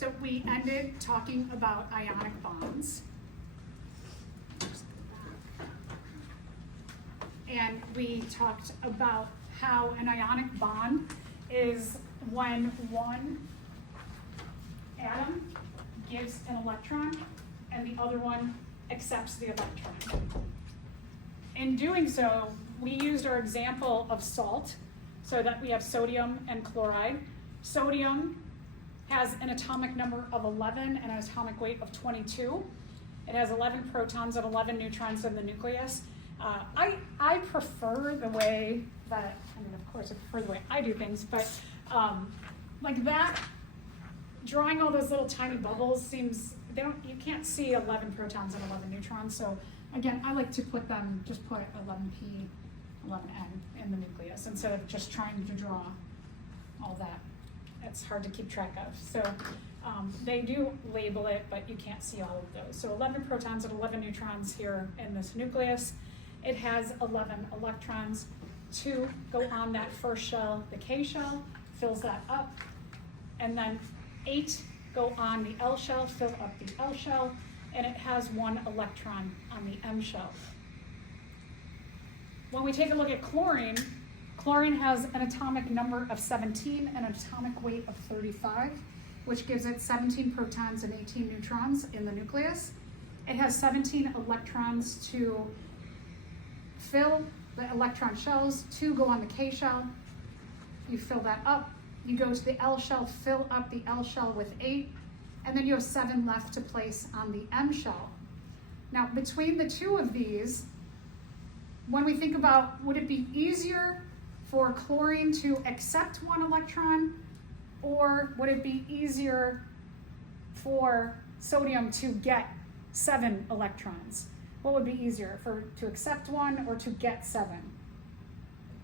So we ended talking about ionic bonds. And we talked about how an ionic bond is when one atom gives an electron and the other one accepts the electron. In doing so, we used our example of salt, so that we have sodium and chloride. Sodium has an atomic number of 11 and an atomic weight of 22. It has 11 protons and 11 neutrons in the nucleus. I prefer the way that, I mean, of course I prefer the way I do things, but like that, drawing all those little tiny bubbles seems, you can't see 11 protons and 11 neutrons, so again, I like to put 11p, 11n in the nucleus instead of just trying to draw all that. It's hard to keep track of. So they do label it, but you can't see all of those. So 11 protons and 11 neutrons here in this nucleus. It has 11 electrons. 2 go on that first shell, the K shell, fills that up. And then 8 go on the L shell, fill up the L shell, and it has 1 electron on the M shell. When we take a look at chlorine, chlorine has an atomic number of 17 and an atomic weight of 35, which gives it 17 protons and 18 neutrons in the nucleus. It has 17 electrons to fill the electron shells. 2 go on the K shell. You fill that up. You go to the L shell, fill up the L shell with 8, and then you have 7 left to place on the M shell. Now, between the two of these, when we think about, would it be easier for chlorine to accept 1 electron, or would it be easier for sodium to get 7 electrons? What would be easier, to accept 1 or to get 7?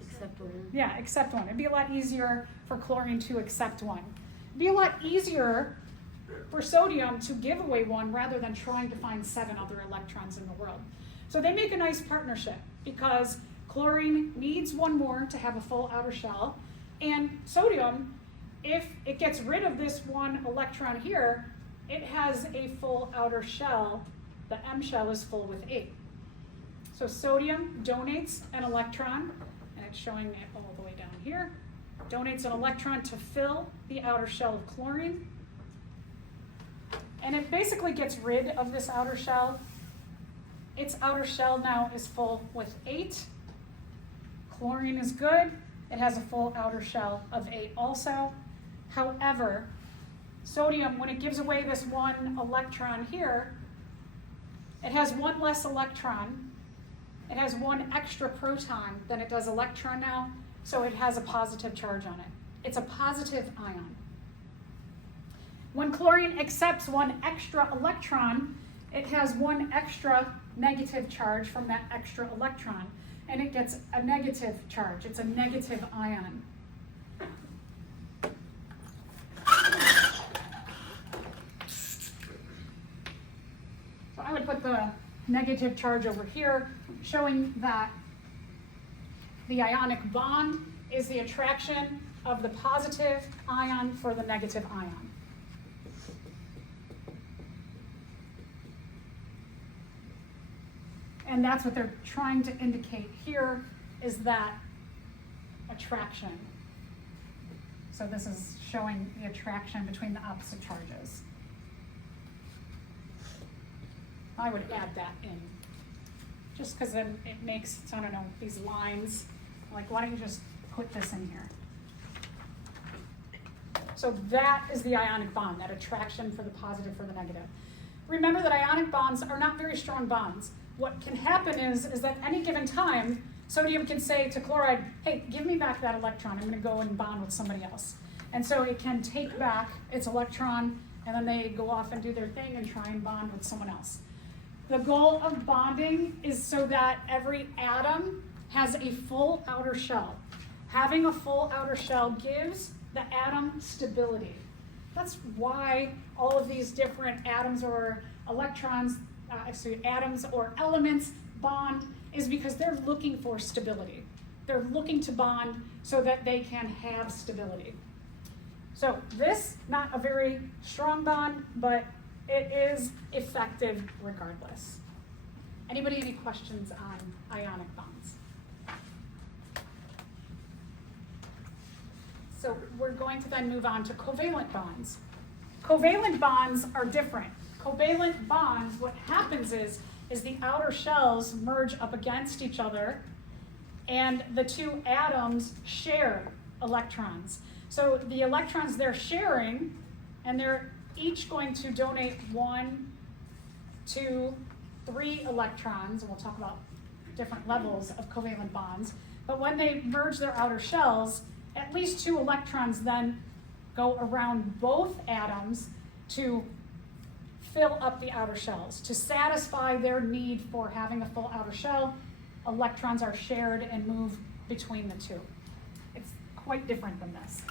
Accept 1. Yeah, accept 1. It'd be a lot easier for chlorine to accept 1. It'd be a lot easier for sodium to give away 1 rather than trying to find 7 other electrons in the world. So they make a nice partnership because chlorine needs 1 more to have a full outer shell, and sodium, if it gets rid of this 1 electron here, it has a full outer shell. The M shell is full with 8. So sodium donates an electron, and it's showing it all the way down here, donates an electron to fill the outer shell of chlorine. And it basically gets rid of this outer shell. Its outer shell now is full with 8. Chlorine is good. It has a full outer shell of 8 also. However, sodium, when it gives away this 1 electron here, it has 1 less electron. It has 1 extra proton than it does electron now, so it has a positive charge on it. It's a positive ion. When chlorine accepts 1 extra electron, it has 1 extra negative charge from that extra electron, and it gets a negative charge. It's a negative ion. So I would put the negative charge over here, showing that the ionic bond is the attraction of the positive ion for the negative ion. And that's what they're trying to indicate here, is that attraction. So this is showing the attraction between the opposite charges. I would add that in, just because then it makes, I don't know, these lines, like why don't you just put this in here? So that is the ionic bond, that attraction for the positive for the negative. Remember that ionic bonds are not very strong bonds. What can happen is that any given time, sodium can say to chloride, hey, give me back that electron. I'm going to go and bond with somebody else. And so it can take back its electron, and then they go off and do their thing and try and bond with someone else. The goal of bonding is so that every atom has a full outer shell. Having a full outer shell gives the atom stability. That's why all of these different atoms or electrons, atoms or elements bond, is because they're looking for stability. They're looking to bond so that they can have stability. So this, not a very strong bond, but it is effective regardless. Anybody any questions on ionic bonds? So we're going to then move on to covalent bonds. Covalent bonds are different. Covalent bonds, what happens is the outer shells merge up against each other and the two atoms share electrons. So the electrons they're sharing, and they're each going to donate 1, 2, 3 electrons, and we'll talk about different levels of covalent bonds. But when they merge their outer shells, at least 2 electrons then go around both atoms to fill up the outer shells. To satisfy their need for having a full outer shell, electrons are shared and move between the two. It's quite different than this.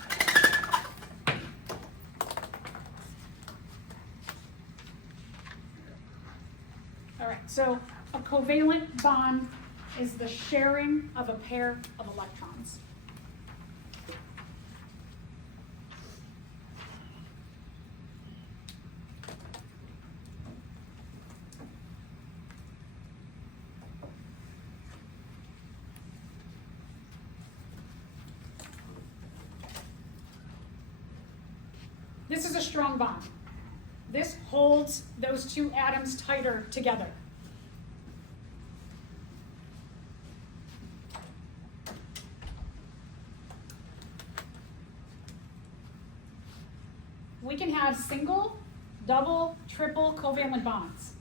All right, so a covalent bond is the sharing of a pair of electrons. This is a strong bond. This holds those two atoms tighter together. We can have single, double, triple covalent bonds.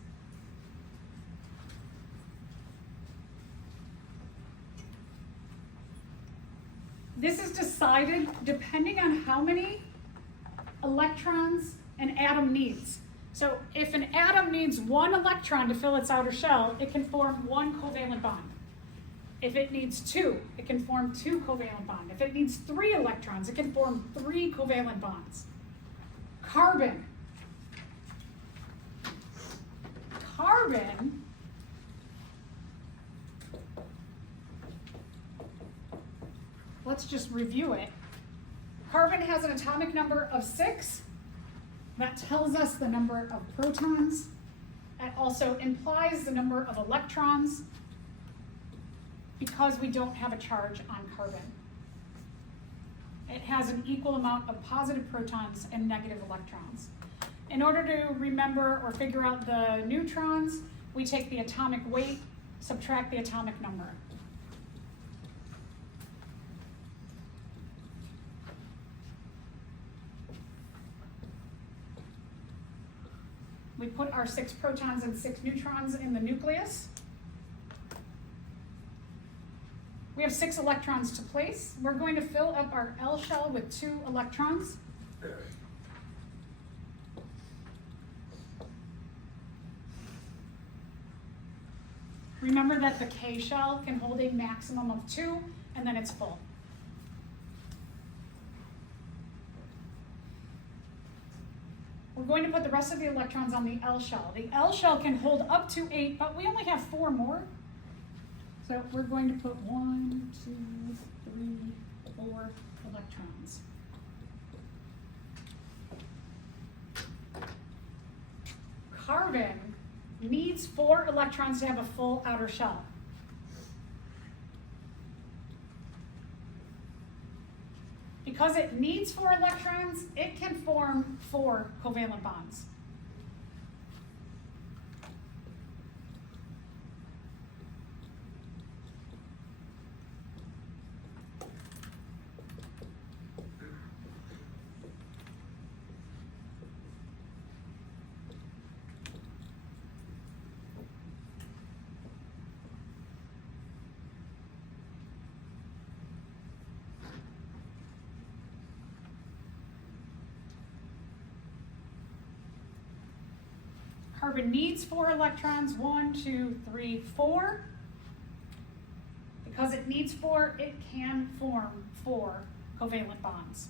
This is decided depending on how many electrons an atom needs. So if an atom needs 1 electron to fill its outer shell, it can form 1 covalent bond. If it needs 2, it can form 2 covalent bonds. If it needs 3 electrons, it can form 3 covalent bonds. Carbon. Carbon let's just review it. Carbon has an atomic number of 6. That tells us the number of protons. That also implies the number of electrons because we don't have a charge on carbon. It has an equal amount of positive protons and negative electrons. In order to remember or figure out the neutrons, we take the atomic weight, subtract the atomic number. We put our 6 protons and 6 neutrons in the nucleus. We have 6 electrons to place. We're going to fill up our L shell with 2 electrons. Remember that the K shell can hold a maximum of 2, and then it's full. We're going to put the rest of the electrons on the L shell. The L shell can hold up to 8, but we only have 4 more. So we're going to put 1, 2, 3, 4 electrons. Carbon needs 4 electrons to have a full outer shell. Because it needs 4 electrons, it can form 4 covalent bonds. Carbon needs 4 electrons, 1, 2, 3, 4. Because it needs 4, it can form 4 covalent bonds.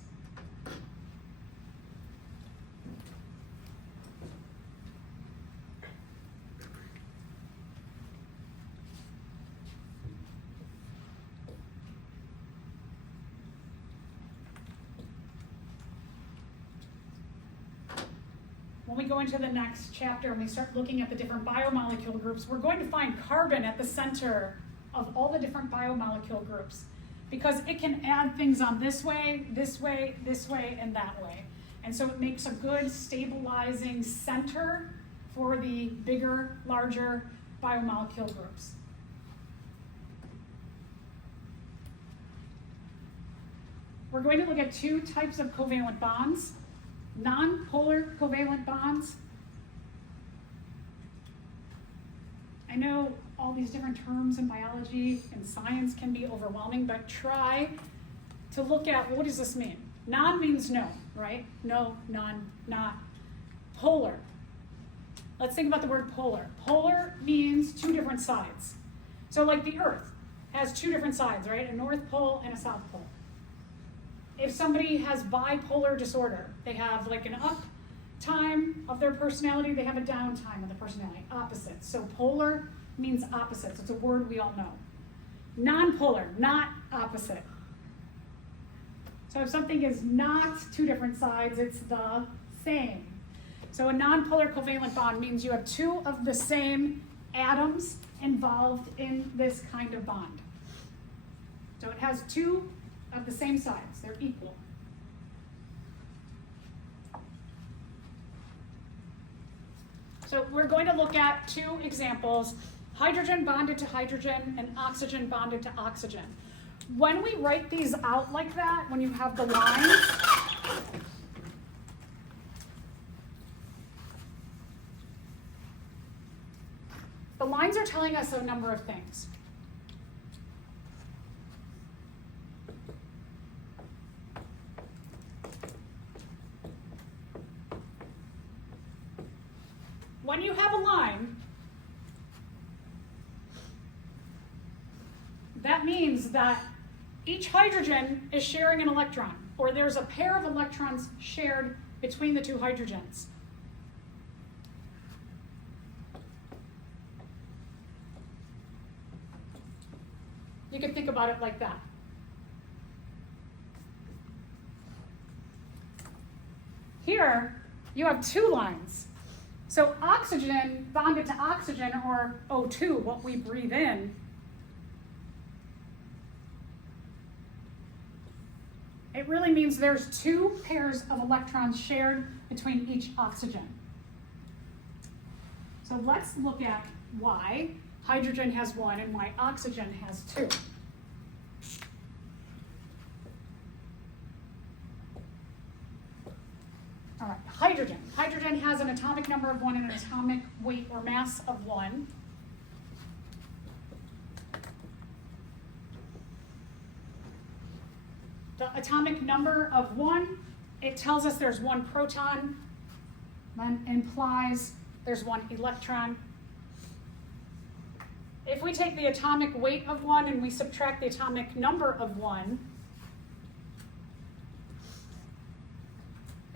when we go into the next chapter and we start looking at the different biomolecule groups, we're going to find carbon at the center of all the different biomolecule groups because it can add things on this way, this way, this way, and that way. And so it makes a good stabilizing center for the bigger, larger biomolecule groups. We're going to look at two types of covalent bonds. Non-polar covalent bonds. I know all these different terms in biology and science can be overwhelming, but try to look at what does this mean? Non means no, right? No, non, not. Polar. Let's think about the word polar. Polar means two different sides. So like the Earth has two different sides, right? A North Pole and a South Pole. If somebody has bipolar disorder, they have like an up time of their personality, they have a down time of the personality, opposites. So polar means opposites. It's a word we all know. Non-polar, not opposite. So if something is not two different sides, it's the same. So a non-polar covalent bond means you have two of the same atoms involved in this kind of bond. So it has two of the same sides, they're equal. So we're going to look at two examples, hydrogen bonded to hydrogen and oxygen bonded to oxygen. When we write these out like that, when you have the lines, the lines are telling us a number of things. When you have a line, that means that each hydrogen is sharing an electron, or there's a pair of electrons shared between the two hydrogens. You can think about it like that. Here, you have two lines. So oxygen bonded to oxygen, or O2, what we breathe in, it really means there's two pairs of electrons shared between each oxygen. So let's look at why hydrogen has one and why oxygen has two. All right, hydrogen. Hydrogen has an atomic number of 1 and an atomic weight or mass of 1. The atomic number of 1, it tells us there's one proton, then implies there's one electron. If we take the atomic weight of 1 and we subtract the atomic number of 1,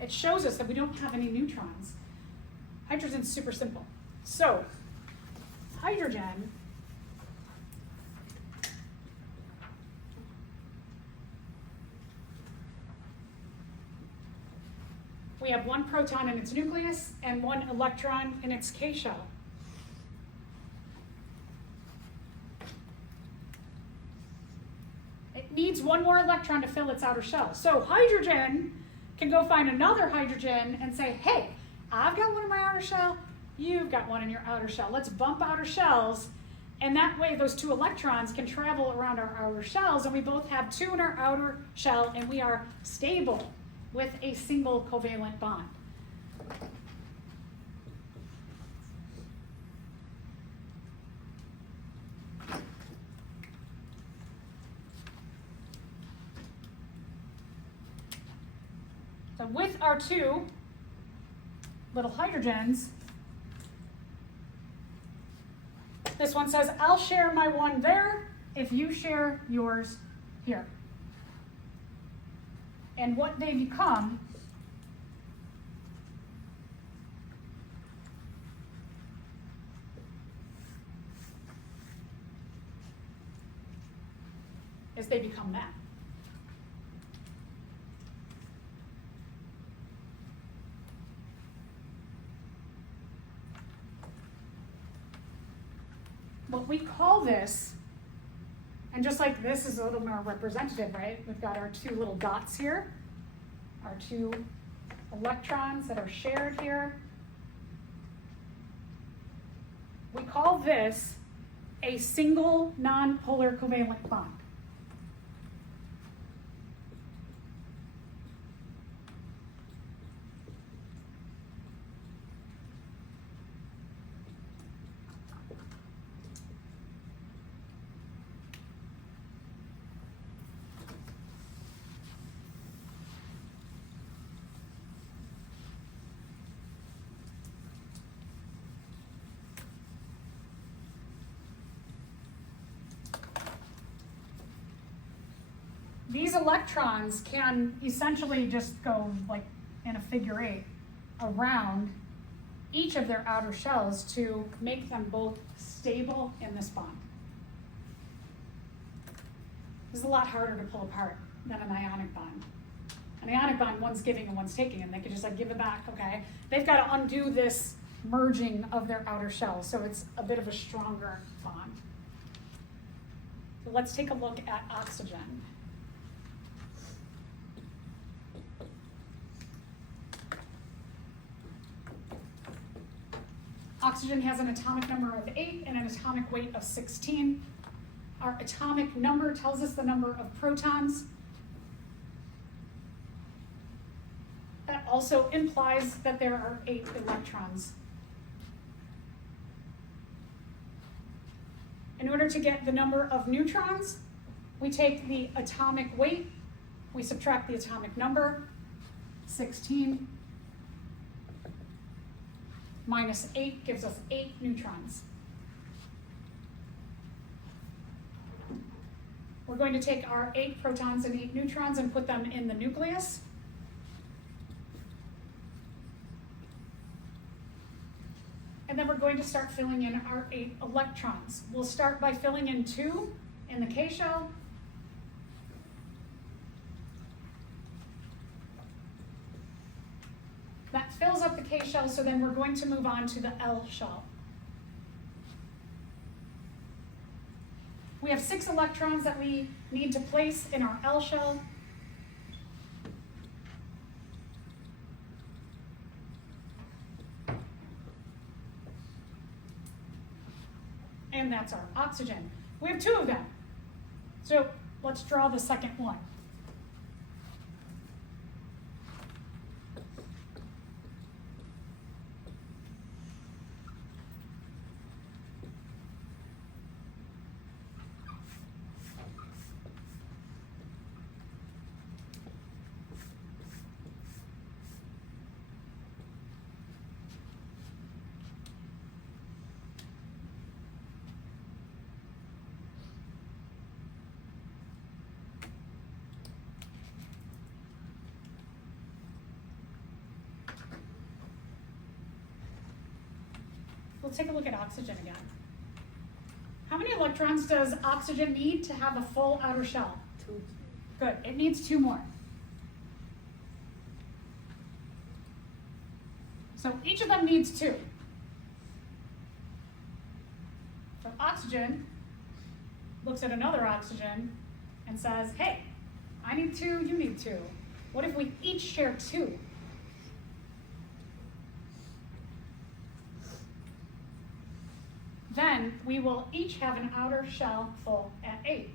it shows us that we don't have any neutrons. Hydrogen's super simple. So, hydrogen we have one proton in its nucleus and one electron in its K shell. It needs one more electron to fill its outer shell. So hydrogen can go find another hydrogen and say, hey, I've got one in my outer shell, you've got one in your outer shell. Let's bump outer shells, and that way those two electrons can travel around our outer shells, and we both have two in our outer shell, and we are stable with a single covalent bond. So with our two little hydrogens, this one says, I'll share my one there if you share yours here. And what they become is they become that. what we call this, and just like this is a little more representative, right? We've got our two little dots here, our two electrons that are shared here. We call this a single nonpolar covalent bond. These electrons can essentially just go like in a figure eight around each of their outer shells to make them both stable in this bond. This is a lot harder to pull apart than an ionic bond. An ionic bond, one's giving and one's taking, and they can just like give it back, okay? They've got to undo this merging of their outer shells, so it's a bit of a stronger bond. So let's take a look at oxygen. Oxygen has an atomic number of 8 and an atomic weight of 16. Our atomic number tells us the number of protons. That also implies that there are 8 electrons. In order to get the number of neutrons, we take the atomic weight, we subtract the atomic number, 16, minus 8 gives us 8 neutrons. We're going to take our 8 protons and 8 neutrons and put them in the nucleus. And then we're going to start filling in our 8 electrons. We'll start by filling in 2 in the K shell. That fills up the K shell, so then we're going to move on to the L shell. We have 6 electrons that we need to place in our L shell. And that's our oxygen. We have 2 of them. So let's draw the second one. Let's take a look at oxygen again. How many electrons does oxygen need to have a full outer shell? 2. Good, it needs 2 more. So each of them needs 2. So oxygen looks at another oxygen and says, hey, I need 2, you need 2. What if we each share 2? Then we will each have an outer shell full at 8.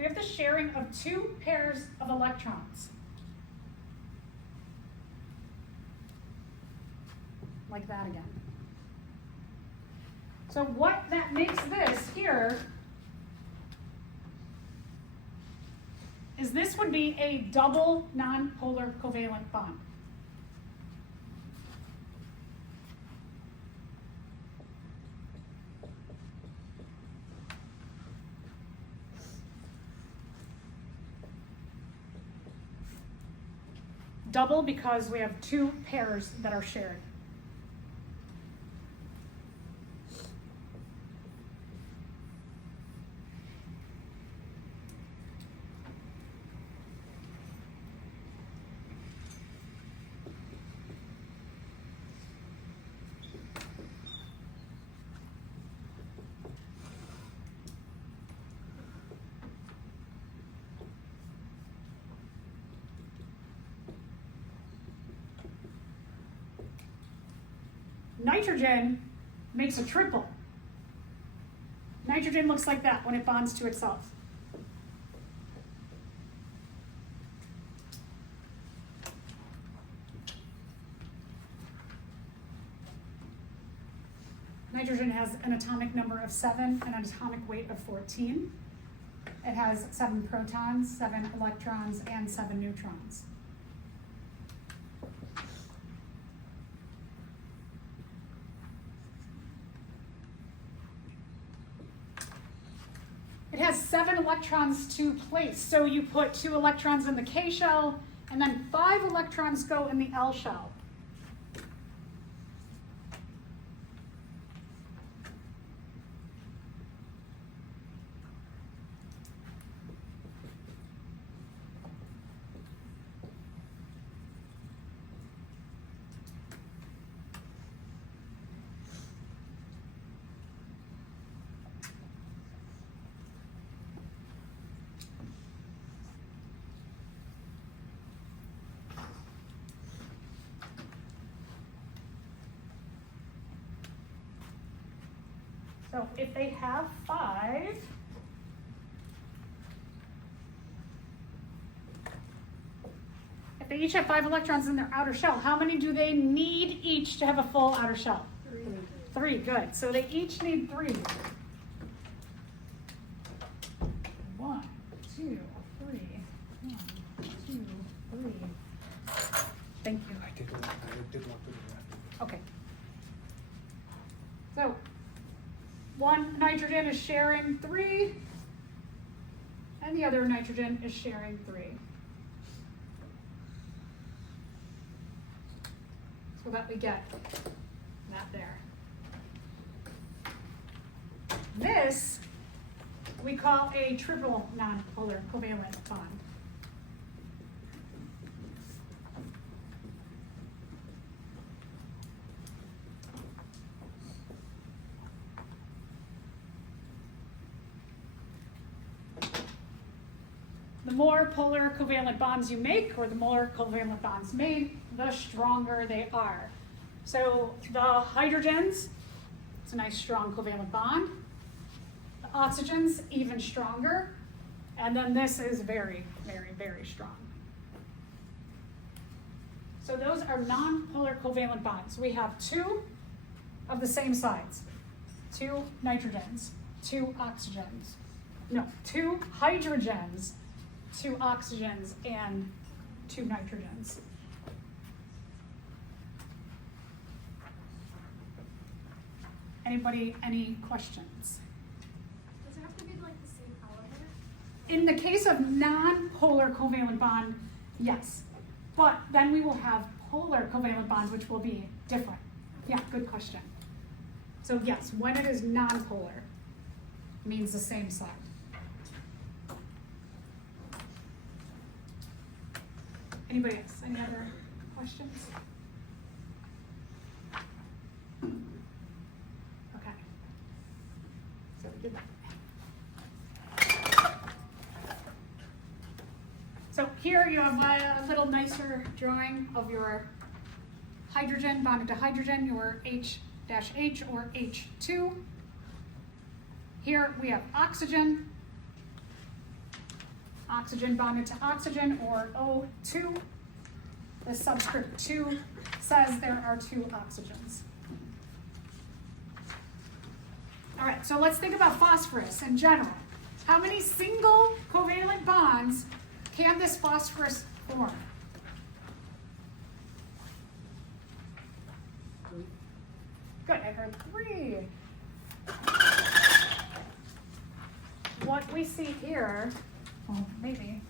we have the sharing of two pairs of electrons. Like that again. So what that makes this here is this would be a double nonpolar covalent bond. Double because we have two pairs that are shared. Nitrogen makes a triple. Nitrogen looks like that when it bonds to itself. Nitrogen has an atomic number of 7 and an atomic weight of 14. It has 7 protons, 7 electrons, and 7 neutrons. It has 7 electrons to place. So you put 2 electrons in the K shell, and then 5 electrons go in the L shell. So if they have 5, if they each have 5 electrons in their outer shell, how many do they need each to have a full outer shell? 3, good. So they each need 3. 1, 2, 3. 1, 2, 3. Thank you. I did walk through that. Okay. So, 1 nitrogen is sharing 3, and the other nitrogen is sharing 3. So that we get that there. This we call a triple nonpolar covalent bond. The more polar covalent bonds you make, or the more covalent bonds made, the stronger they are. So the hydrogens, it's a nice strong covalent bond. The oxygens, even stronger. And then this is very, very, very strong. So those are non-polar covalent bonds. We have 2 of the same sides. 2 nitrogens, 2 oxygens. No, 2 hydrogens, 2 oxygens, and 2 nitrogens. Anybody, any questions? Does it have to be like the same element? In the case of non-polar covalent bond, yes. But then we will have polar covalent bonds, which will be different. Yeah, good question. So yes, when it is non-polar, it means the same side. Anybody else? Any other questions? Okay. So we did that. So here you have a little nicer drawing of your hydrogen bonded to hydrogen, your H-H or H2. Here we have oxygen. oxygen bonded to oxygen, or O2. The subscript 2 says there are 2 oxygens. All right, so let's think about phosphorus in general. How many single covalent bonds can this phosphorus form? Good, I heard 3. What we see here, well, maybe.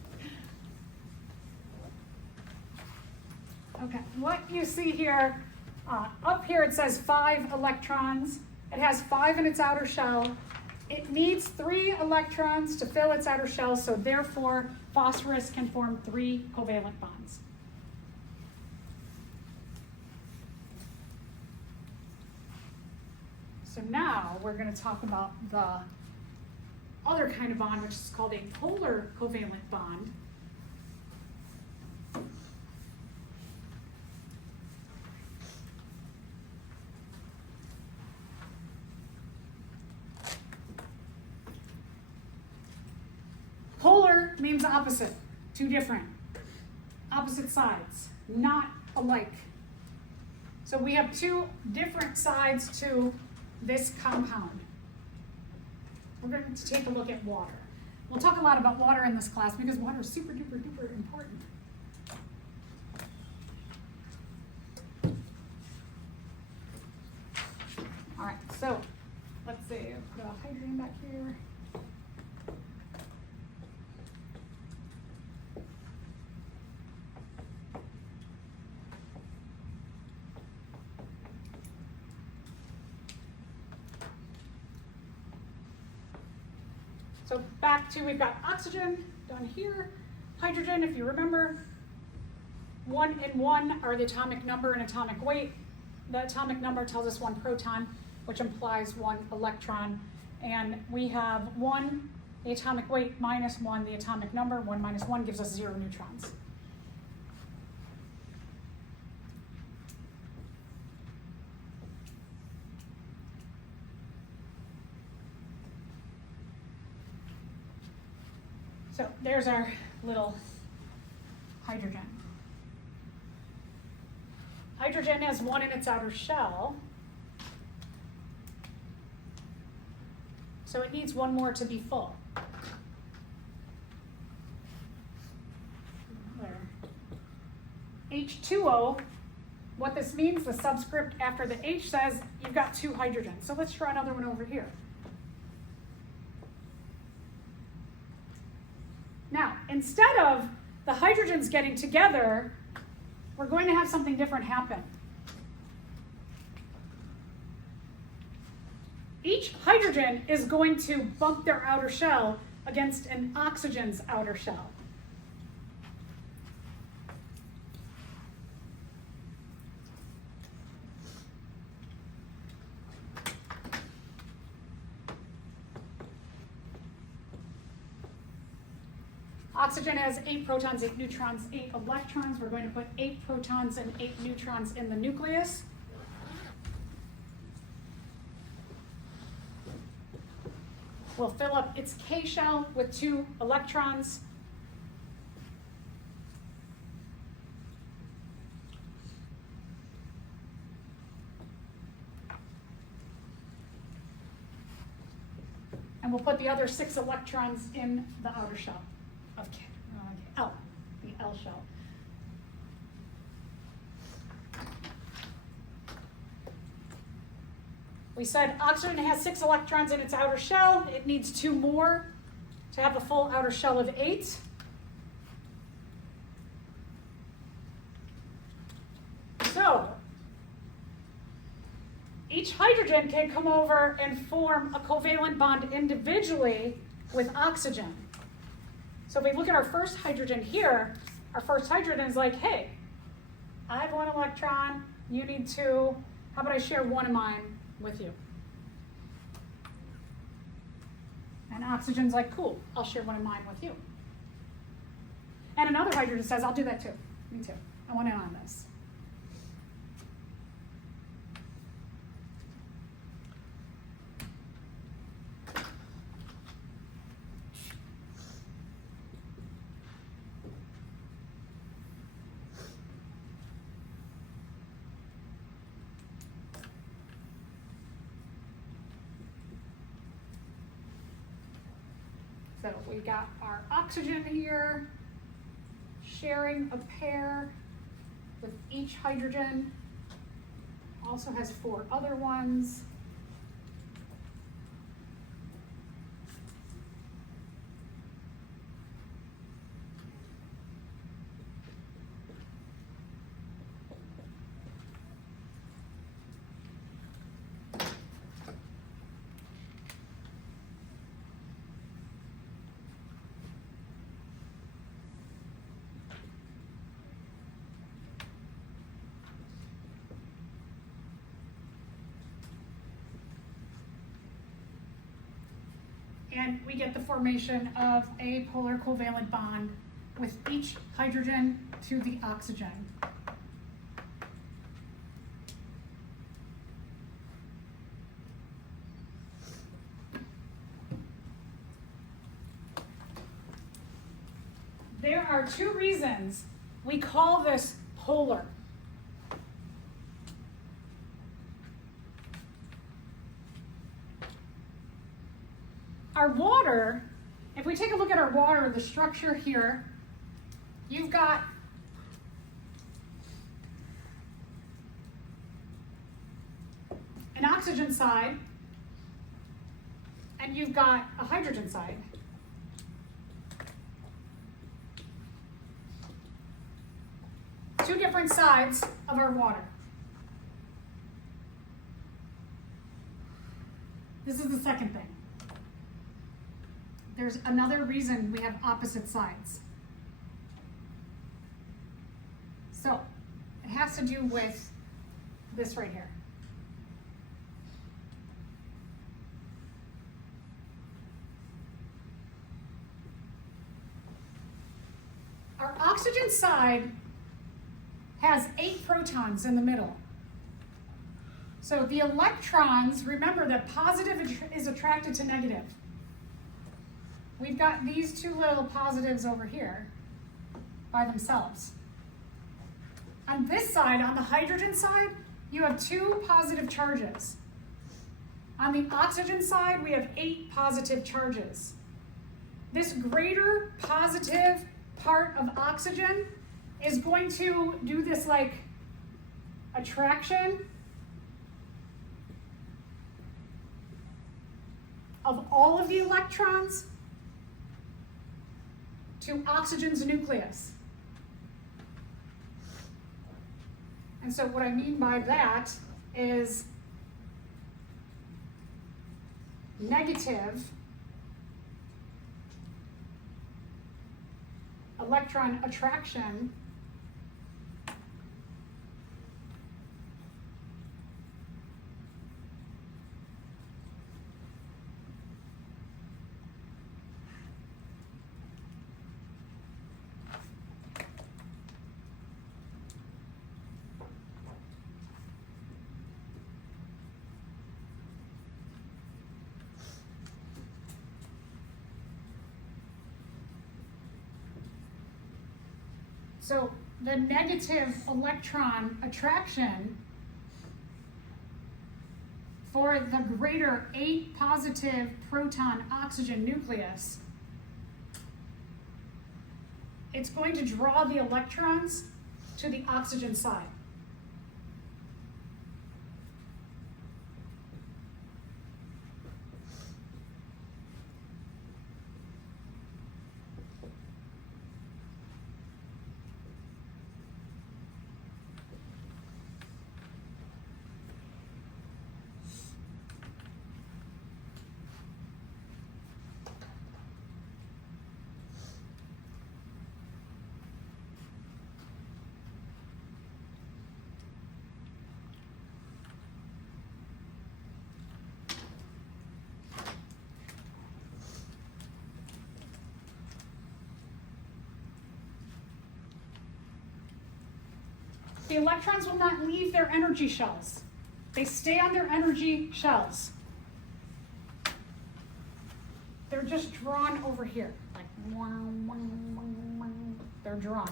Okay, what you see here, up here it says 5 electrons. It has 5 in its outer shell. It needs 3 electrons to fill its outer shell, so therefore phosphorus can form 3 covalent bonds. So now we're going to talk about the other kind of bond, which is called a polar covalent bond. Polar means opposite, 2 different, opposite sides, not alike. So we have 2 different sides to this compound. We're going to take a look at water. We'll talk a lot about water in this class because water is super duper duper important. All right, so let's see, put a hydrogen back here. So back to, we've got oxygen down here, hydrogen, if you remember, 1 and 1 are the atomic number and atomic weight. The atomic number tells us 1 proton, which implies 1 electron. And we have 1, the atomic weight, minus 1, the atomic number. 1 minus 1 gives us 0 neutrons. So there's our little hydrogen. Hydrogen has 1 in its outer shell. So it needs 1 more to be full. There. H2O, what this means, the subscript after the H says you've got 2 hydrogens. So let's try another one over here. Now, instead of the hydrogens getting together, we're going to have something different happen. Each hydrogen is going to bump their outer shell against an oxygen's outer shell. Oxygen has 8 protons, 8 neutrons, 8 electrons. We're going to put 8 protons and 8 neutrons in the nucleus. We'll fill up its K shell with 2 electrons. And we'll put the other 6 electrons in the outer shell of L, the L shell. We said oxygen has 6 electrons in its outer shell. It needs 2 more to have a full outer shell of 8. So, each hydrogen can come over and form a covalent bond individually with oxygen. So if we look at our first hydrogen here, our first hydrogen is like, hey, I have 1 electron, you need 2. How about I share 1 of mine with you? And oxygen's like, cool, I'll share 1 of mine with you. And another hydrogen says, I'll do that too. Me too. I want in on this. So we've got our oxygen here, sharing a pair with each hydrogen. Also has 4 other ones. And we get the formation of a polar covalent bond with each hydrogen to the oxygen. There are 2 reasons we call this polar. Our water, if we take a look at our water, the structure here, you've got an oxygen side and you've got a hydrogen side. Two different sides of our water. This is the second thing. There's another reason we have opposite sides. So it has to do with this right here. Our oxygen side has 8 protons in the middle. So the electrons, remember that positive is attracted to negative. We've got these 2 little positives over here by themselves. On this side, on the hydrogen side, you have 2 positive charges. On the oxygen side, we have 8 positive charges. This greater positive part of oxygen is going to do this like attraction of all of the electrons to oxygen's nucleus. And so what I mean by that is negative electron attraction So the negative electron attraction for the greater 8 positive proton oxygen nucleus, it's going to draw the electrons to the oxygen side. The electrons will not leave their energy shells. They stay on their energy shells. They're just drawn over here, like they're drawn.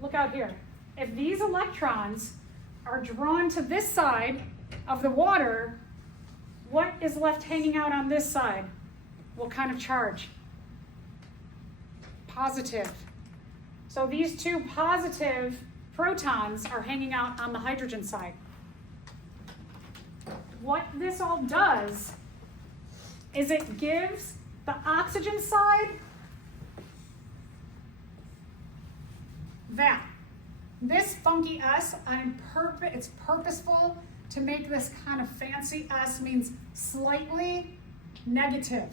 Look out here. If these electrons are drawn to this side of the water, what is left hanging out on this side? What kind of charge? Positive. So these two positive protons are hanging out on the hydrogen side. What this all does is it gives the oxygen side that. This funky S, it's purposeful to make this kind of fancy S, means slightly negative.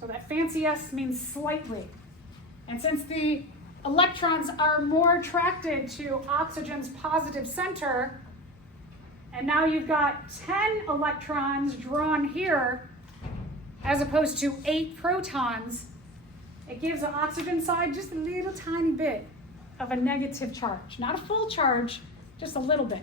So that fancy S means slightly. And since the electrons are more attracted to oxygen's positive center, and now you've got 10 electrons drawn here, as opposed to 8 protons, it gives the oxygen side just a little tiny bit of a negative charge. Not a full charge, just a little bit.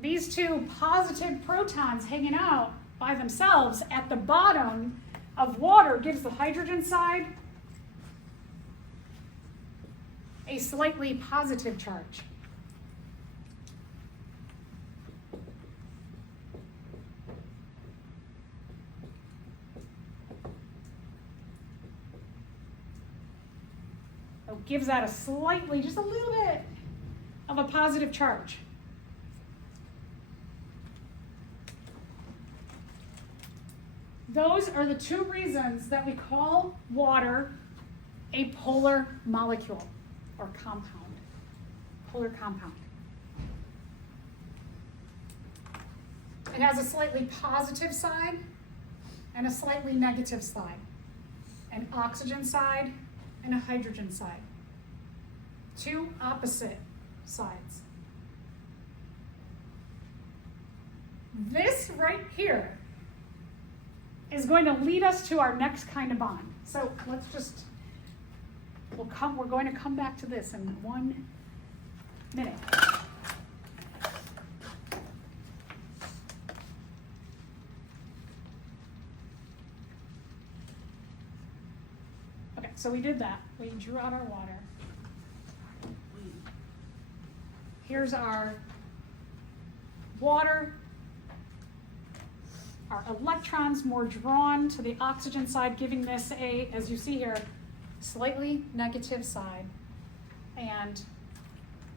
These two positive protons hanging out by themselves at the bottom of water gives the hydrogen side a slightly positive charge. So it gives that a slightly, just a little bit of a positive charge. Those are the two reasons that we call water a polar molecule or compound, polar compound. It has a slightly positive side and a slightly negative side, an oxygen side and a hydrogen side. Two opposite sides. This right here is going to lead us to our next kind of bond. So let's just, we're going to come back to this in 1 minute. Okay, so we did that. We drew out our water. Here's our water. Our electrons more drawn to the oxygen side, giving this a, as you see here, slightly negative side. And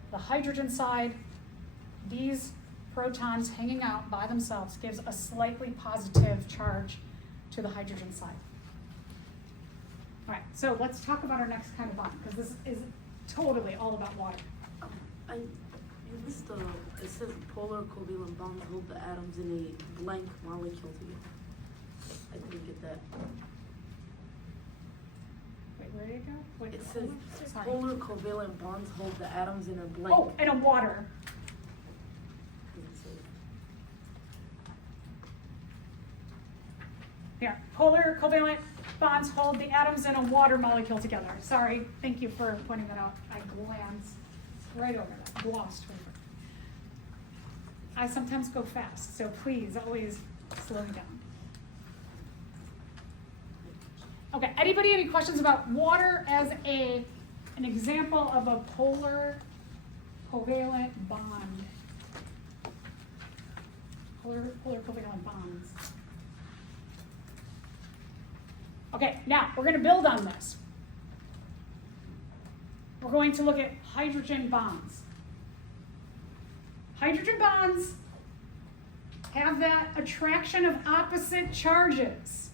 the hydrogen side, these protons hanging out by themselves, gives a slightly positive charge to the hydrogen side. All right, so let's talk about our next kind of bond, because this is totally all about water. It says polar covalent bonds hold the atoms in a blank molecule together. I didn't get that. Wait, where did it go? Wait, It says sorry. polar covalent bonds hold the atoms in a blank. Oh, in a water. Here, polar covalent bonds hold the atoms in a water molecule together. Sorry, thank you for pointing that out. I glanced right over that, glossed over. I sometimes go fast, so please always slow me down. Okay, anybody any questions about water as an example of a polar covalent bond? Polar covalent bonds. Okay, now we're going to build on this. We're going to look at hydrogen bonds. Hydrogen bonds have that attraction of opposite charges.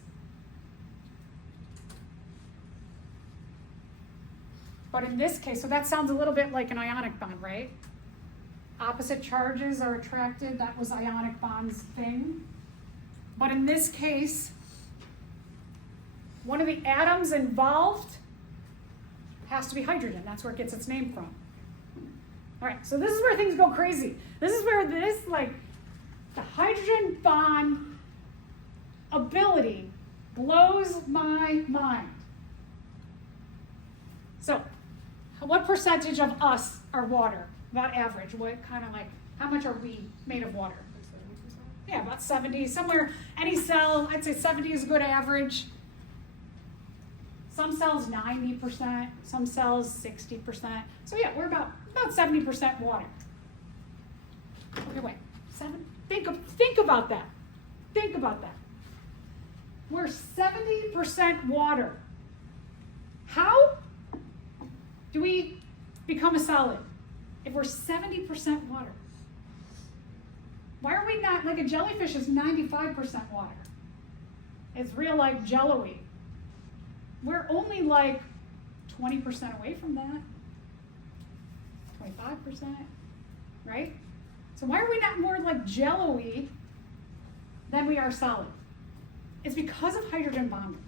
But in this case, so that sounds a little bit like an ionic bond, right? Opposite charges are attracted. That was ionic bonds thing. But in this case, one of the atoms involved has to be hydrogen. That's where it gets its name from. All right, so this is where things go crazy. This is where the hydrogen bond ability blows my mind. So, what percentage of us are water? About average. What kind of how much are we made of water? Yeah, about 70, somewhere, any cell, I'd say 70 is a good average. Some cells 90%, some cells 60%. So yeah, we're about 70% water. Okay, wait, think about that. Think about that. We're 70% water. How do we become a solid if we're 70% water? Why are we not, like a jellyfish is 95% water. It's real like jello-y. We're only like 20% away from that. 25%, right? So why are we not more like jello-y than we are solid? It's because of hydrogen bonding.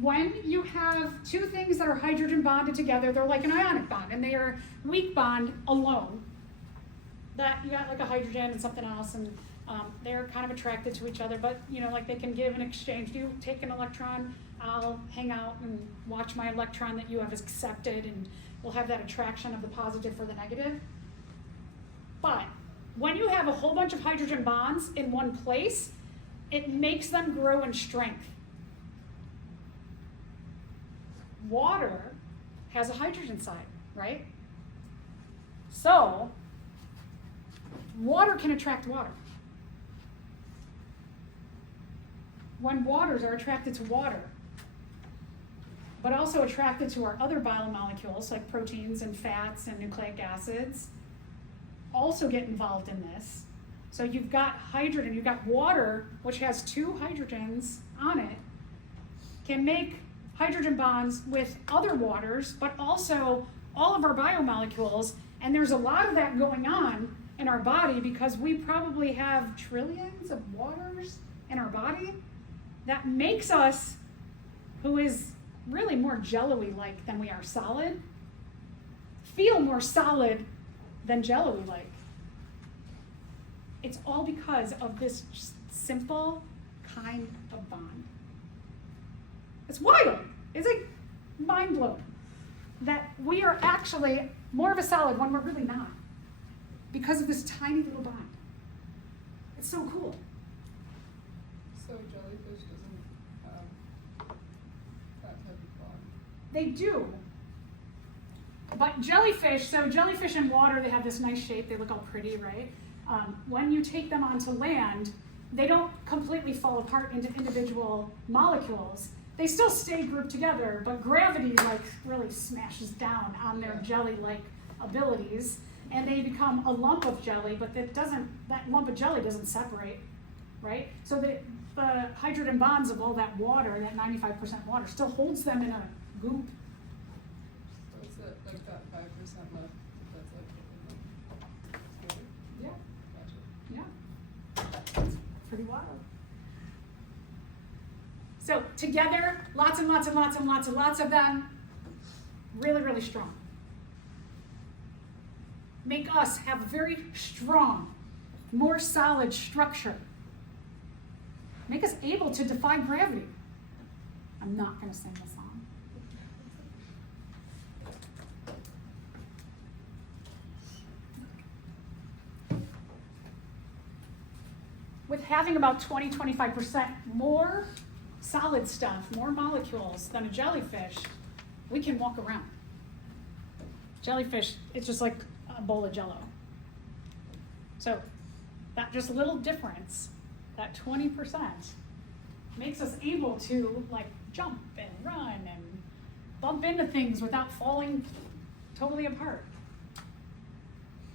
When you have two things that are hydrogen bonded together, they're like an ionic bond, and they are weak bond alone. That you got like a hydrogen and something else, and they're kind of attracted to each other, but you know, like they can give an exchange. You take an electron, I'll hang out and watch my electron that you have accepted, and we'll have that attraction of the positive for the negative. But when you have a whole bunch of hydrogen bonds in one place, it makes them grow in strength. Water has a hydrogen side, right? So, water can attract water. When waters are attracted to water, but also attracted to our other biomolecules like proteins and fats and nucleic acids, also get involved in this. So you've got hydrogen, you've got water, which has two hydrogens on it, can make hydrogen bonds with other waters, but also all of our biomolecules, and there's a lot of that going on in our body because we probably have trillions of waters in our body that makes us, who is really more jello-y like than we are solid, feel more solid than jello-y like. It's all because of this simple kind of bond. It's wild. It's like mind blowing that we are actually more of a solid when we're really not because of this tiny little bond. It's so cool. So jellyfish doesn't have that type of bond? They do. But jellyfish, so jellyfish in water, they have this nice shape. They look all pretty, right? When you take them onto land, they don't completely fall apart into individual molecules. They still stay grouped together, but gravity like really smashes down on their jelly-like abilities, and they become a lump of jelly, but that lump of jelly doesn't separate, right? So the hydrogen bonds of all that water, that 95% water, still holds them in a goop. So it's like that 5% left that's like in the Yeah, Gotcha. yeah. It's pretty wild. So together, lots and lots and lots and lots and lots of them, really, really strong. Make us have a very strong, more solid structure. Make us able to defy gravity. I'm not going to sing the song. With having about 20-25% more solid stuff, more molecules than a jellyfish, we can walk around. Jellyfish, it's just like a bowl of Jell-O. So that just little difference, that 20%, makes us able to like jump and run and bump into things without falling totally apart.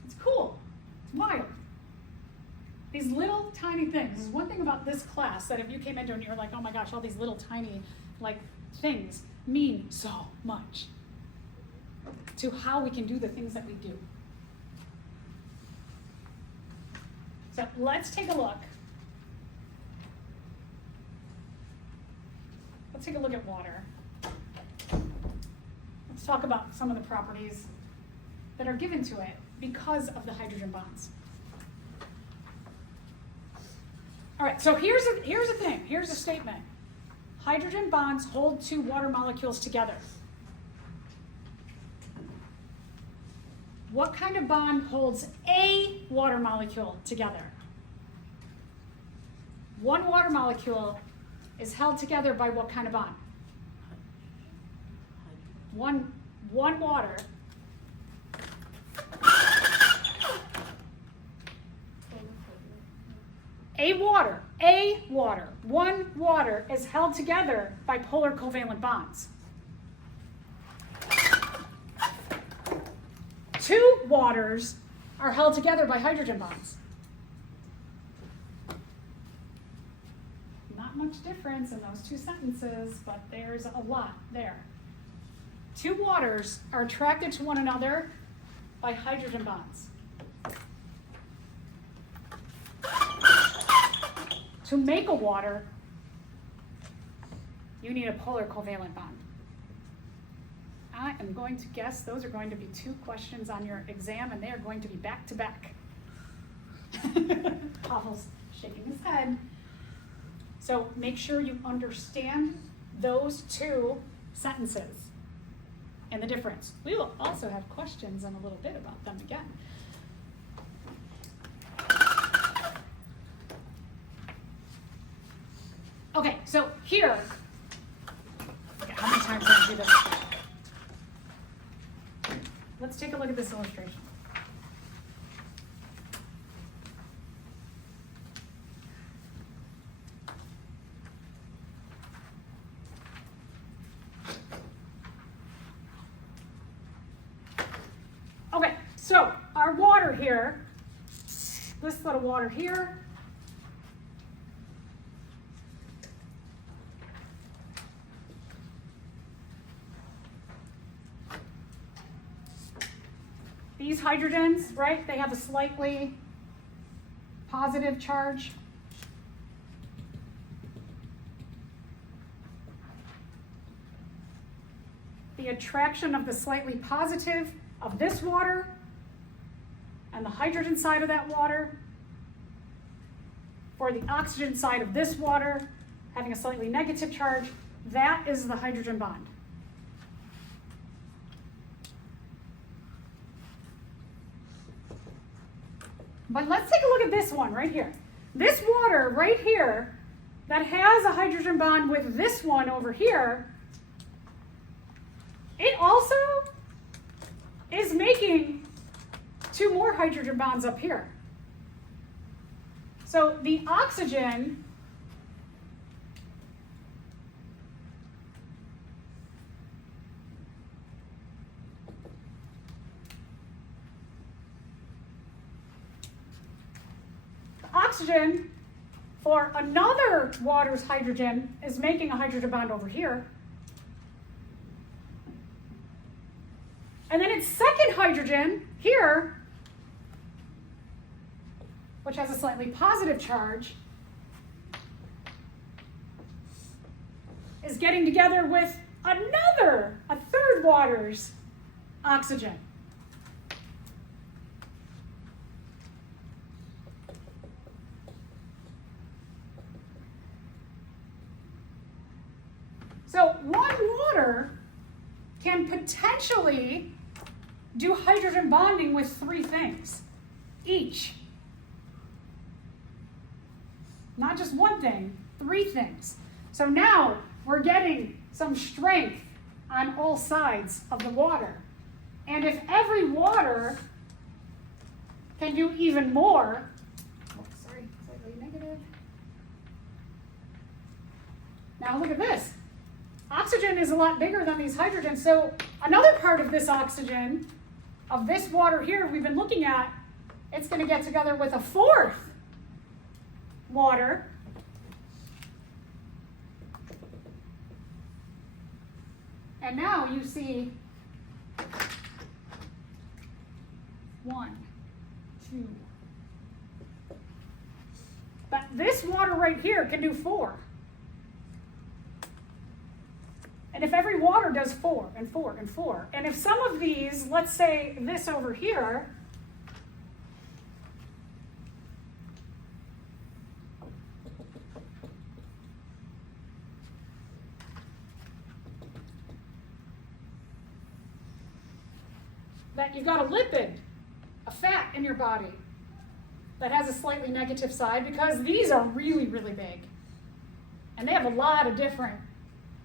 It's cool. It's wild. These little tiny things. This is one thing about this class that if you came into and you're like, oh my gosh, all these little tiny like things mean so much to how we can do the things that we do. So let's take a look. Let's take a look at water. Let's talk about some of the properties that are given to it because of the hydrogen bonds. All right, so here's a thing. Here's a statement. Hydrogen bonds hold two water molecules together. What kind of bond holds a water molecule together? One water molecule is held together by what kind of bond? One water. One water is held together by polar covalent bonds. Two waters are held together by hydrogen bonds. Not much difference in those two sentences, but there's a lot there. Two waters are attracted to one another by hydrogen bonds. To make a water, you need a polar covalent bond. I am going to guess those are going to be 2 questions on your exam, and they are going to be back to back. Pavel's shaking his head. So make sure you understand those 2 sentences and the difference. We will also have questions in a little bit about them again. Okay, so here, okay, how many times can I do this? Let's take a look at this illustration. Okay, so our water here, this little water here, these hydrogens, right, they have a slightly positive charge. The attraction of the slightly positive of this water and the hydrogen side of that water for the oxygen side of this water having a slightly negative charge, that is the hydrogen bond. But let's take a look at this one right here. This water right here that has a hydrogen bond with this one over here, it also is making 2 more hydrogen bonds up here. So the oxygen for another water's hydrogen is making a hydrogen bond over here. And then its second hydrogen here, which has a slightly positive charge, is getting together with a third water's oxygen. So one water can potentially do hydrogen bonding with 3 things each. Not just one thing, 3 things. So now we're getting some strength on all sides of the water. And if every water can do even more, slightly negative. Now look at this. Oxygen is a lot bigger than these hydrogens, so another part of this oxygen, of this water here we've been looking at, it's going to get together with a 4th water. And now you see 1, 2. But this water right here can do 4. And if every water does 4 and 4 and 4, and if some of these, let's say this over here, that you've got a lipid, a fat in your body that has a slightly negative side, because these are really, really big. And they have a lot of different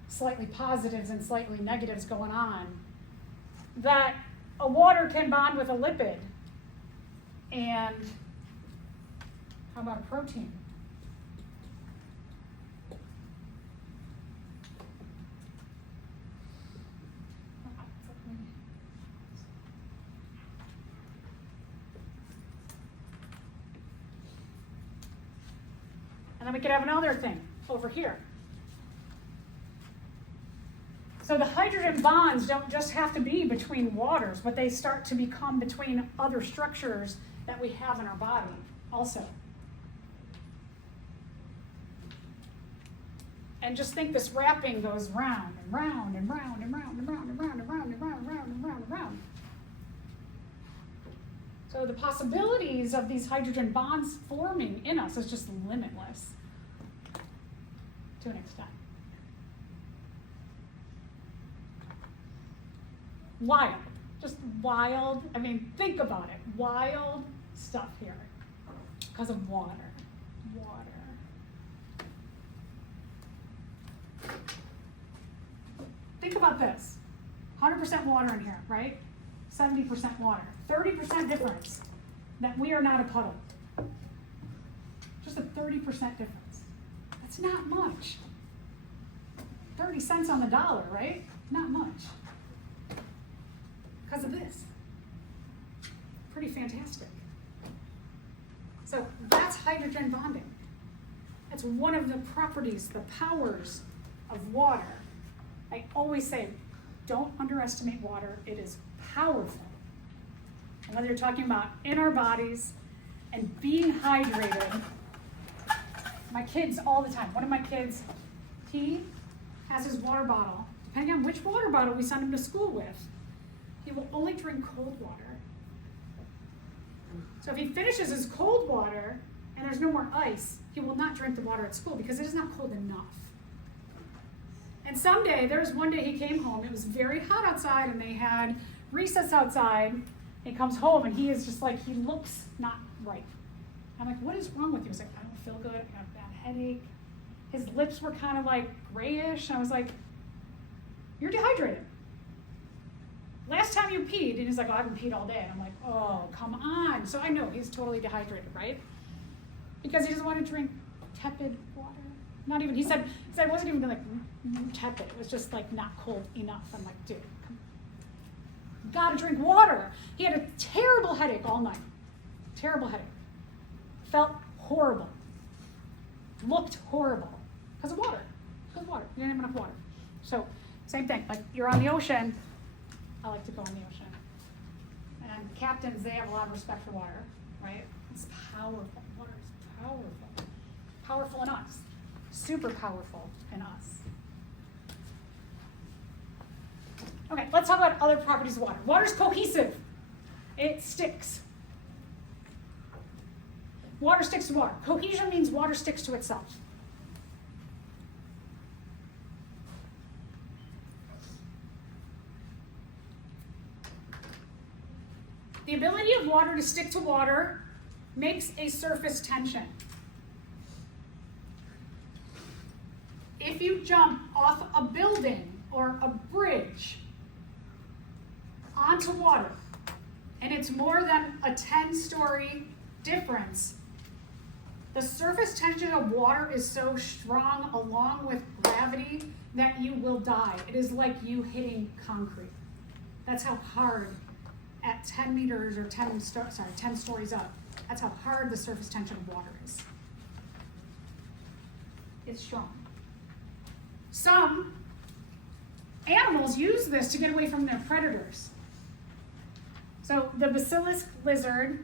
slightly positives and slightly negatives going on, that a water can bond with a lipid. And how about a protein? And then we could have another thing over here. So the hydrogen bonds don't just have to be between waters, but they start to become between other structures that we have in our body also. And just think this wrapping goes round and round and round and round and round and round and round and round and round and round and round. So the possibilities of these hydrogen bonds forming in us is just limitless to an extent. Wild, just wild. I mean, think about it. Wild stuff here because of water. Think about this. 100% water in here, right? 70% water. 30% difference that we are not a puddle. Just a 30% difference. That's not much. 30 cents on the dollar, right? Not much. Because of this. Pretty fantastic. So that's hydrogen bonding. It's one of the properties, the powers of water. I always say, don't underestimate water. It is powerful. And whether you're talking about in our bodies and being hydrated, my kids all the time, one of my kids, he has his water bottle. Depending on which water bottle we send him to school with, he will only drink cold water. So if he finishes his cold water and there's no more ice, he will not drink the water at school because it is not cold enough. And someday, there was one day he came home, it was very hot outside and they had recess outside. He comes home and he is just like, he looks not right. I'm like, what is wrong with you? He was like, I don't feel good, I got a bad headache. His lips were kind of like grayish. I was like, you're dehydrated. Last time you peed, and he's like, oh, I haven't peed all day. And I'm like, oh, come on. So I know he's totally dehydrated, right? Because he doesn't want to drink tepid water. Not even, he said it wasn't even like tepid. It was just like not cold enough. I'm like, dude, come on. Gotta drink water. He had a terrible headache all night. Terrible headache. Felt horrible. Looked horrible. Because of water. Because of water. You didn't have enough water. So, same thing. Like, you're on the ocean. I like to go in the ocean. And captains, they have a lot of respect for water, right? It's powerful. Water is powerful. Powerful in us. Super powerful in us. Okay, let's talk about other properties of water. Water's cohesive. It sticks. Water sticks to water. Cohesion means water sticks to itself. The ability of water to stick to water makes a surface tension. If you jump off a building or a bridge onto water, and it's more than a 10-story difference, the surface tension of water is so strong along with gravity that you will die. It is like you hitting concrete. That's how hard at 10 meters or 10 stories up. That's how hard the surface tension of water is. It's strong. Some animals use this to get away from their predators. So the basilisk lizard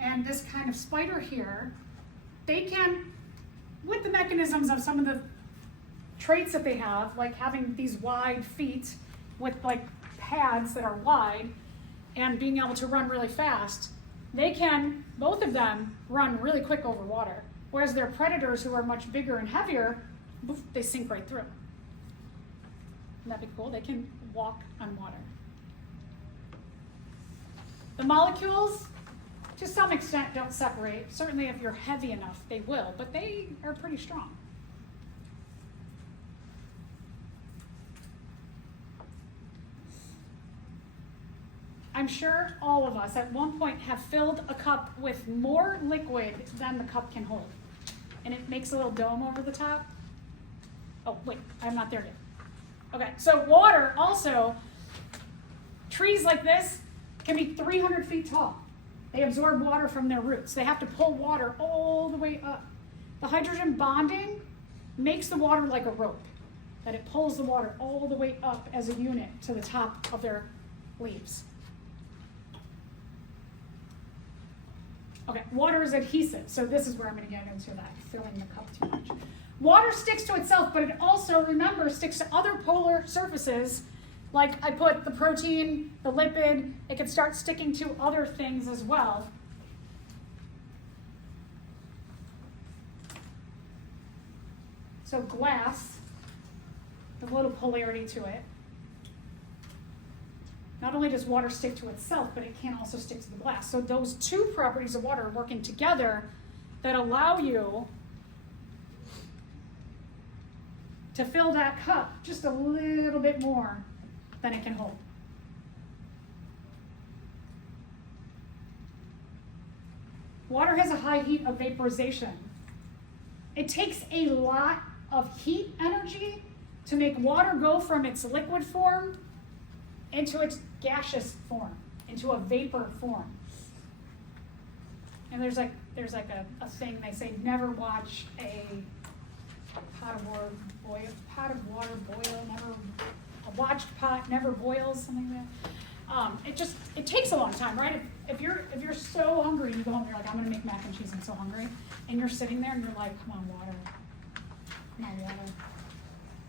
and this kind of spider here, they can, with the mechanisms of some of the traits that they have, like having these wide feet with like pads that are wide, and being able to run really fast, they can, both of them, run really quick over water. Whereas their predators, who are much bigger and heavier, boof, they sink right through. Wouldn't that be cool? They can walk on water. The molecules, to some extent, don't separate. Certainly if you're heavy enough, they will, but they are pretty strong. I'm sure all of us at one point have filled a cup with more liquid than the cup can hold. And it makes a little dome over the top. Oh, wait, I'm not there yet. Okay, so water also, trees like this can be 300 feet tall. They absorb water from their roots. They have to pull water all the way up. The hydrogen bonding makes the water like a rope, that it pulls the water all the way up as a unit to the top of their leaves. Okay, water is adhesive, so this is where I'm going to get into that, filling the cup too much. Water sticks to itself, but it also, remember, sticks to other polar surfaces. Like I put the protein, the lipid, it can start sticking to other things as well. So glass, there's a little polarity to it. Not only does water stick to itself, but it can also stick to the glass. So those two properties of water are working together that allow you to fill that cup just a little bit more than it can hold. Water has a high heat of vaporization. It takes a lot of heat energy to make water go from its liquid form into its gaseous form, into a vapor form. And there's like a thing they say, never watch a pot of water boil, never a watched pot never boils, something like that. It takes a long time, right? If you're so hungry, you go home, you're like, I'm gonna make mac and cheese, I'm so hungry, and you're sitting there and you're like, come on, water.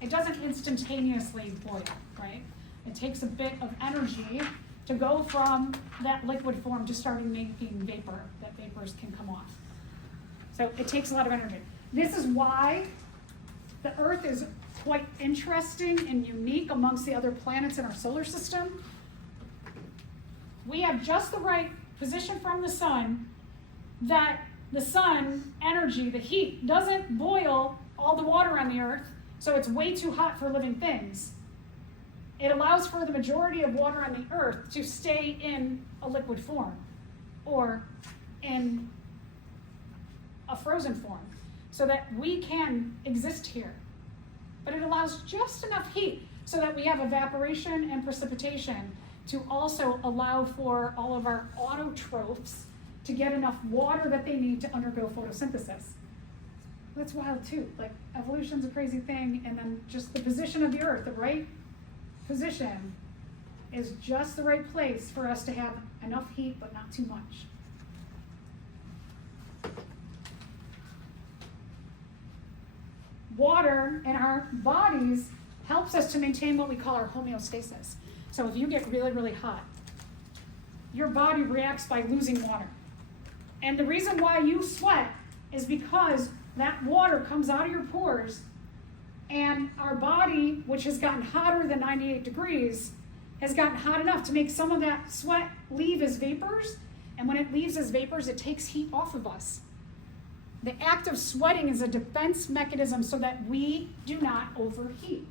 It doesn't instantaneously boil, right? It takes a bit of energy to go from that liquid form to starting making vapor, that vapors can come off. So it takes a lot of energy. This is why the Earth is quite interesting and unique amongst the other planets in our solar system. We have just the right position from the sun that the sun energy, the heat, doesn't boil all the water on the Earth, so it's way too hot for living things. It allows for the majority of water on the Earth to stay in a liquid form or in a frozen form so that we can exist here. But it allows just enough heat so that we have evaporation and precipitation to also allow for all of our autotrophs to get enough water that they need to undergo photosynthesis. That's wild too. Like, evolution's a crazy thing, and then just the position of the Earth, the right position is just the right place for us to have enough heat but not too much. Water in our bodies helps us to maintain what we call our homeostasis. So if you get really, really hot, your body reacts by losing water. And the reason why you sweat is because that water comes out of your pores, and our body, which has gotten hotter than 98 degrees, has gotten hot enough to make some of that sweat leave as vapors. And when it leaves as vapors, it takes heat off of us. The act of sweating is a defense mechanism so that we do not overheat.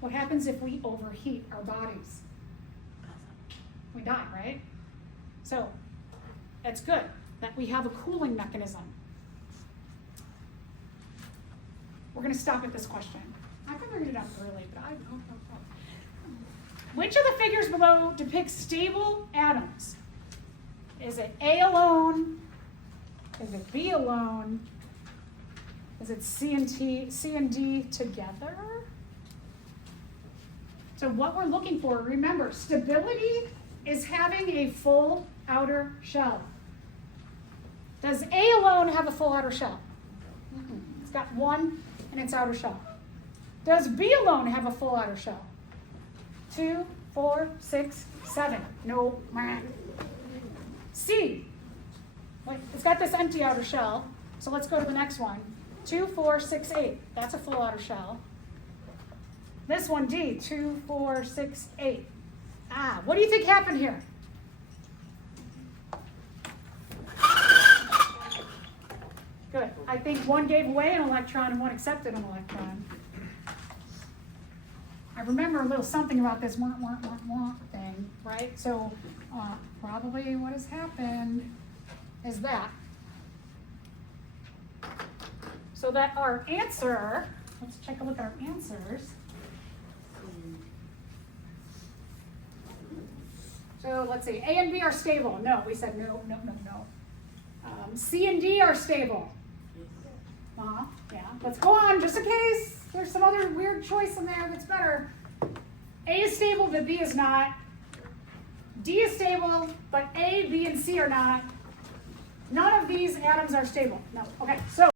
What happens if we overheat our bodies? We die, right? So it's good that we have a cooling mechanism. We're going to stop at this question. I can read it up early, but I don't know. Which of the figures below depicts stable atoms? Is it A alone? Is it B alone? Is it C and D together? So what we're looking for, remember, stability is having a full outer shell. Does A alone have a full outer shell? It's got one in its outer shell. Does B alone have a full outer shell? 2, 4, 6, 7. No. C. Wait, it's got this empty outer shell. So let's go to the next one. 2, 4, 6, 8. That's a full outer shell. This one, D. 2, 4, 6, 8. What do you think happened here? I think one gave away an electron and one accepted an electron. I remember a little something about this thing, right? So probably what has happened is that. So that our answer, let's take a look at our answers. So let's see, A and B are stable. No, we said no. C and D are stable. Yeah, let's go on just in case there's some other weird choice in there that's better. A is stable, but B is not. D is stable, but A, B, and C are not. None of these atoms are stable. No, okay, so